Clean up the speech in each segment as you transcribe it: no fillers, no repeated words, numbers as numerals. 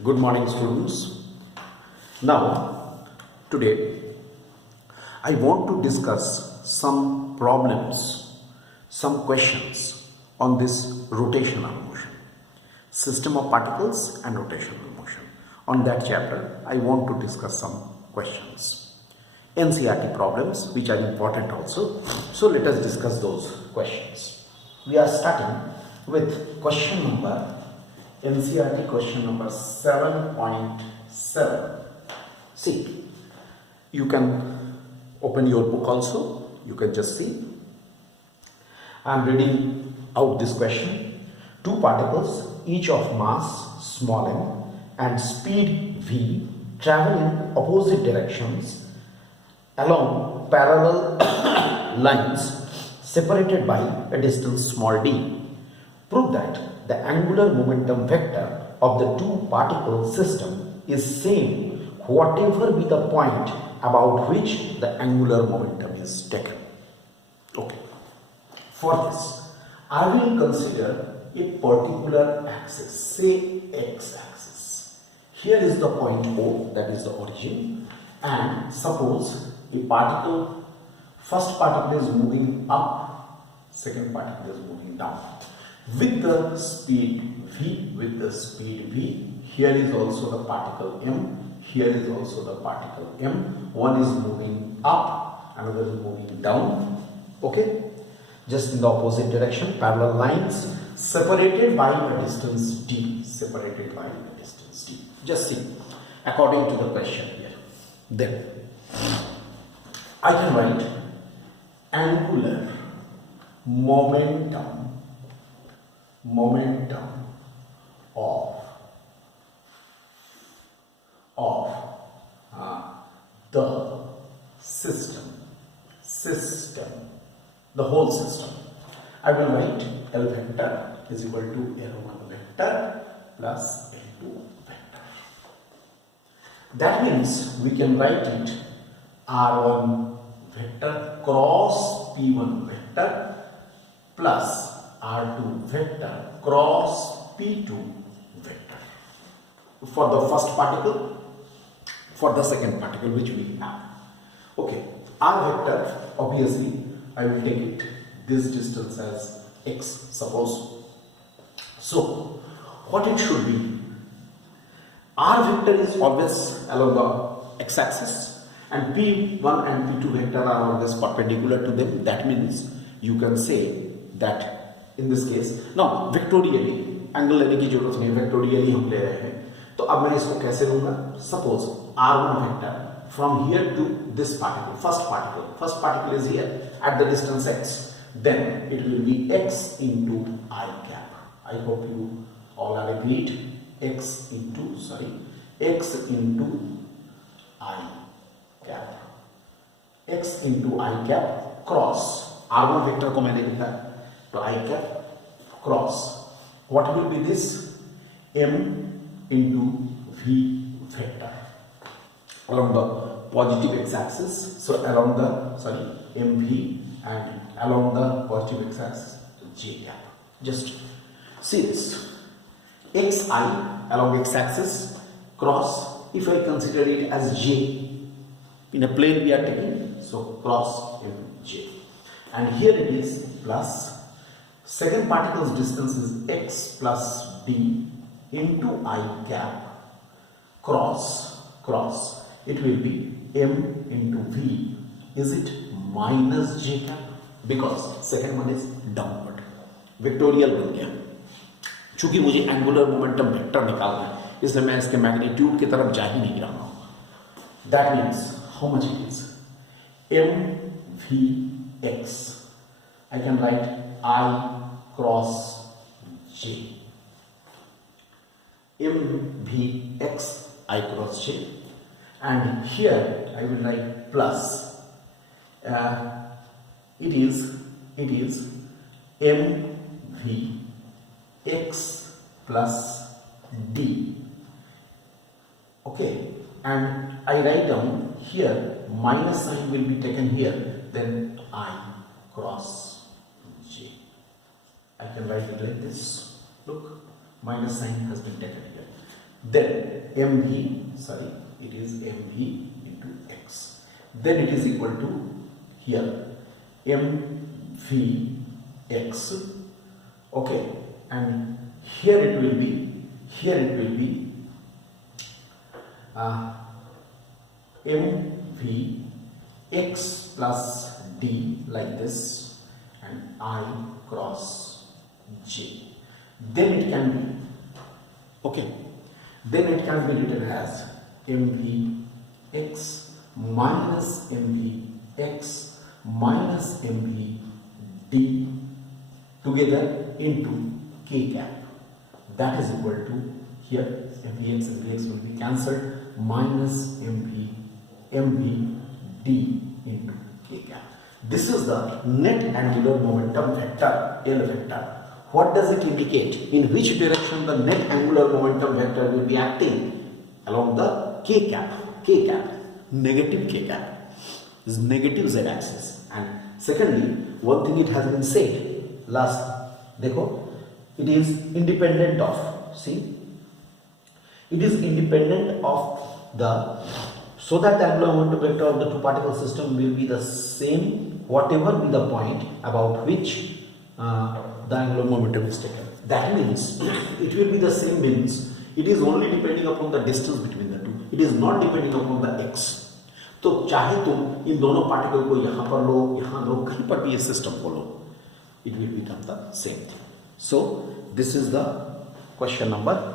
Good morning, students. Now, today I want to discuss some problems, some questions on this rotational motion, system of particles and rotational motion. On that chapter, I want to discuss some questions. NCERT problems which are important also. So let us discuss those questions. We are starting with question number NCERT question number 7.7. See, you can open your book also. You can just see. I am reading out this question. Two particles, each of mass small m and speed v, travel in opposite directions along parallel lines separated by a distance small d. Prove that the angular momentum vector of the two particle system is same whatever be the point about which the angular momentum is taken. Okay. For this, I will consider a particular axis, say x-axis. Here is the point O, that is the origin, and suppose a particle, first particle is moving up, second particle is moving down. With the speed v, here is also the particle m, here is also the particle m. One is moving up, another is moving down. Okay, just in the opposite direction, parallel lines separated by a distance d. Just see, according to the question here. Then I can write angular momentum of the system, the whole system. I will write L vector is equal to L1 vector plus L2 vector. That means we can write it R1 vector cross P1 vector plus R2 vector cross P2 vector for the first particle, for the second particle which we have. Okay, R vector, obviously I will take it this distance as x, suppose. So what it should be? R vector is always along the x-axis and P1 and P2 vector are always perpendicular to them. That means you can say that in this case, now vectorially, angle लेने की जरूरत नहीं, vectorially हम ले रहे हैं. तो अब मैं इसको कैसे लूंगा? Suppose R1 vector from here to this particle, first particle is here at the distance x. Then it will be x into I cap. I hope you all are agreed. X into I cap. X into I cap cross R1 vector को मैंने लिखा है. तो I cap cross, what will be this? M into V vector along the positive x-axis. So along the MV and along the positive x-axis J cap. Just see this xi along x-axis cross. If I consider it as J in a plane we are taking, so cross MJ, and here it is plus. Second particle's distance is x plus d into I cap cross. It will be m into v. Is it minus j cap? Because second one is downward. Vectorial बन गया. चूंकि मुझे angular momentum vector निकालना है, इसलिए मैं इसके magnitude की तरफ जा ही नहीं रहा हूँ. That means how much it is? mvx. I can write I cross j. mvx I cross j, and here I will write plus. It is mvx plus d. Okay, and I write down here minus sign will be taken here, then I cross j. I can write it like this. Look, minus sign has been taken here. then it is mv into x. Then it is equal to here mv x. Okay, and here it will be mv x plus d like this, and I cross j. Then it can be written as mv x minus mv x minus mv d together into k cap. That is equal to here mvx will be cancelled, minus mv d into k cap. This is the net angular momentum vector, L vector. What does it indicate? In which direction the net angular momentum vector will be acting? Along the k cap, negative k cap is negative z axis. And secondly, one thing it has been said last, देखो, it is independent of, see, it is independent of the, so that the angular momentum vector of the two particle system will be the same whatever be the point about which the angular momentum is taken. That means it will be the same, means it is only depending upon the distance between the two. It is not depending upon the x. तो चाहे तुम इन दोनों particle को यहाँ पर लो, यहाँ लो, कहीं पर भी ये सिस्टम को लो, it will become the same thing. So this is the question number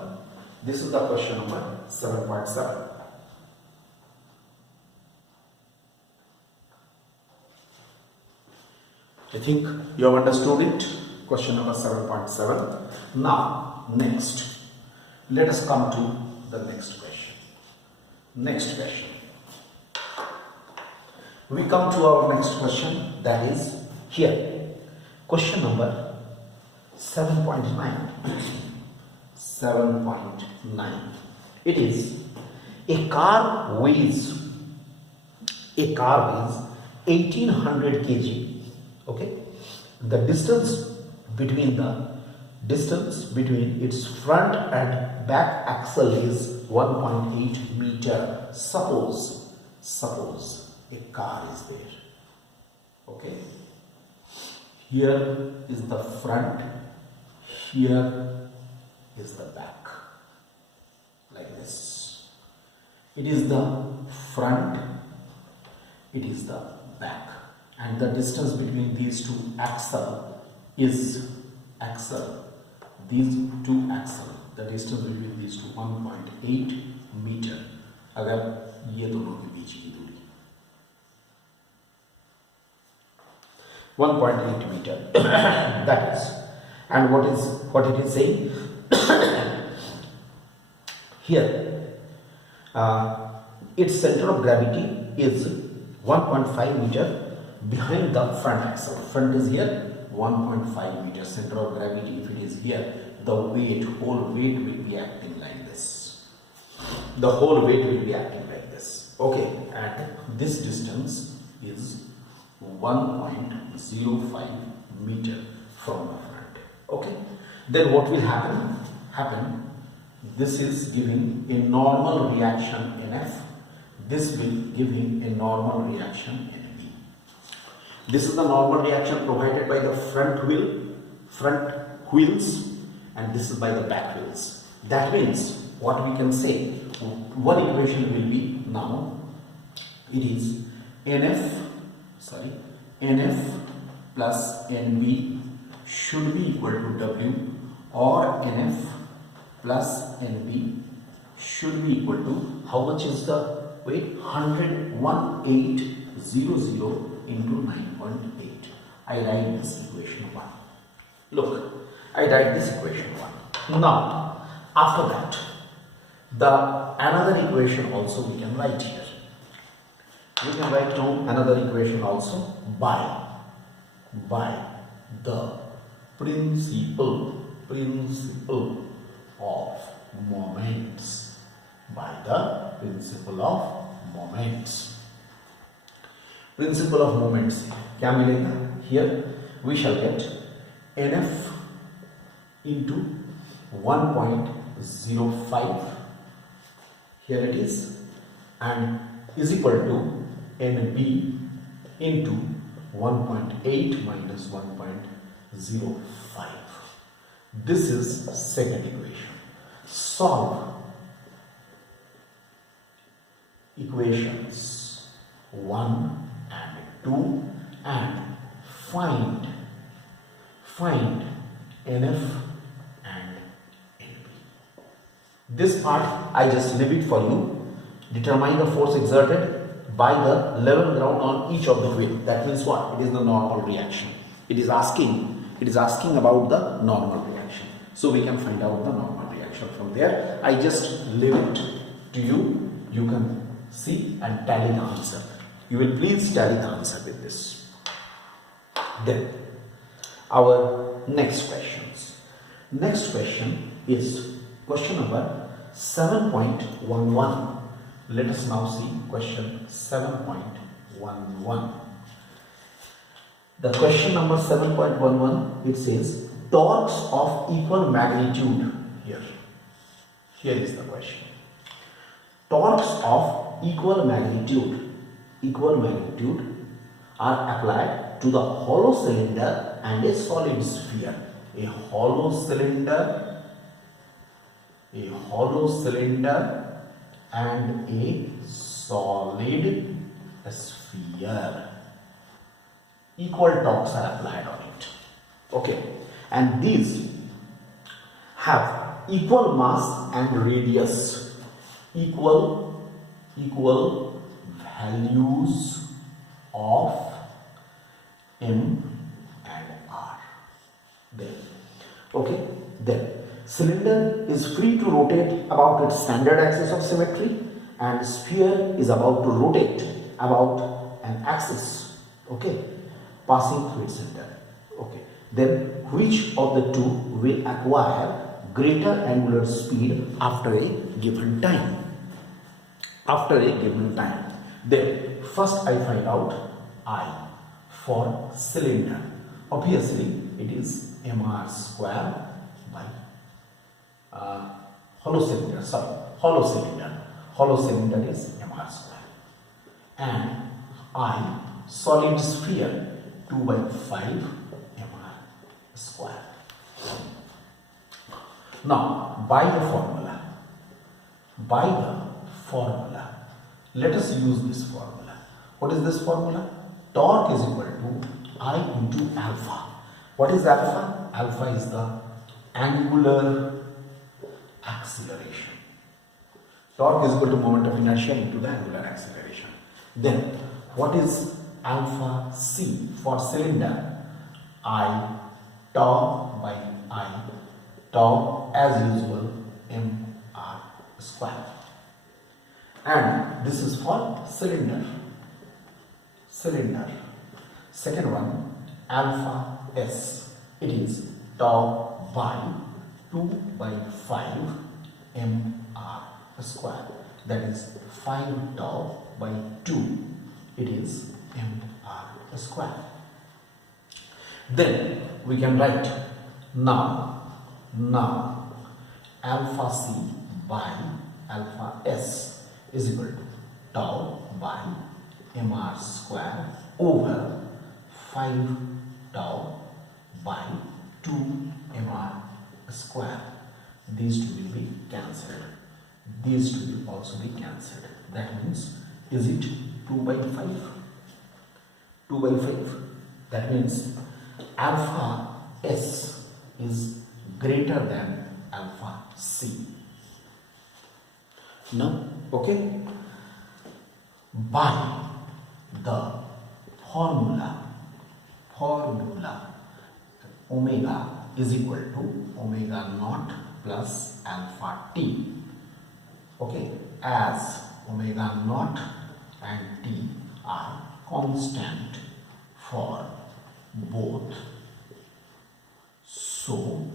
7.7. I think you have understood it. Question number 7.7. Now, next, let us come to the next question. We come to our next question, that is here. Question number 7.9. 7.9. It is a car weighs 1800 kg. Okay, the distance between its front and back axle is 1.8 meter. Suppose a car is there. Okay, here is the front, here is the back, like this. It is the front, it is the back, and the distance between these two axle, the distance between these two 1.8 meter. अगर ये दोनों के बीच की दूरी 1.8 meter, that is, and what it is saying here, its center of gravity is 1.5 meter behind the front axle. Front is here, 1.5 meter center of gravity. If it is here, the whole weight will be acting like this. Okay, and this distance is 1.05 meter from the front. Okay, then what will happen? This is giving a normal reaction NF. This will giving a normal reaction NB. This is the normal reaction provided by the front wheels, and this is by the back wheels. That means what we can say, one equation will be, now it is NF plus NB should be equal to W, or NF plus NB should be equal to, how much is the weight? 1800 into 9.8. I write this equation 1. Look, I write this equation 1. Now, after that, another equation also we can write here. We can write down another equation also by the principle of moments. Principle of moments क्या मिलेगा? Here we shall get NF into 1.05 here it is, and is equal to NB into 1.8 minus 1.05. This is second equation. Solve equations 1 and 2 and find NF and NB. This part I just leave it for you. Determine the force exerted by the level ground on each of the wheel. That means what? It is the normal reaction. It is asking about the normal reaction. So we can find out the normal reaction from there. I just leave it to you. You can see and tally the answer. You will please tally the answer with this. Then our next questions. Next question is question number 7.11. Let us now see question 7.11. The question number 7.11, it says torques of equal magnitude. Here is the question. Torques of equal magnitude are applied to the hollow cylinder and a solid sphere. A hollow cylinder and a solid sphere. Equal torques are applied on it. Okay, and these have equal mass and radius, equal values of M and R. Then, okay, then cylinder is free to rotate about its standard axis of symmetry, and sphere is about to rotate about an axis, okay, passing through its center. Okay, then which of the two will acquire greater angular speed after a given time? Then first I find out I for cylinder. Obviously it is mr square by hollow cylinder is mr square, and I solid sphere 2 by 5 mr square. Now by the formula, let us use this formula. What is this formula? Torque is equal to I into alpha. What is alpha? Alpha is the angular acceleration. Torque is equal to moment of inertia into the angular acceleration. Then what is alpha c for cylinder? I tau by I, tau as usual mr square. And this is for cylinder. Second one, alpha s, it is tau by 2 by 5 mr square. That is 5 tau by 2, it is mr square. Then we can write now alpha c by alpha s is equal to tau by mr square over 5 tau by 2 mr square. These two will be cancelled. These two will also be cancelled. That means, is it 2 by 5? 2 by 5. That means alpha s is greater than alpha c. No? Okay? By the formula omega is equal to omega naught plus alpha t. Okay? As omega naught and t are constant for both, so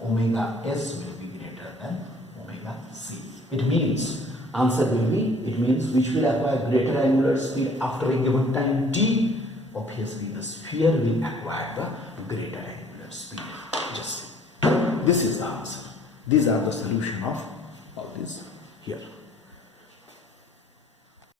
omega s will be greater than omega c. It means answer will be, it means which will acquire greater angular speed after a given time t. Obviously the sphere will acquire the greater angular speed. Just this is the answer. These are the solution of all these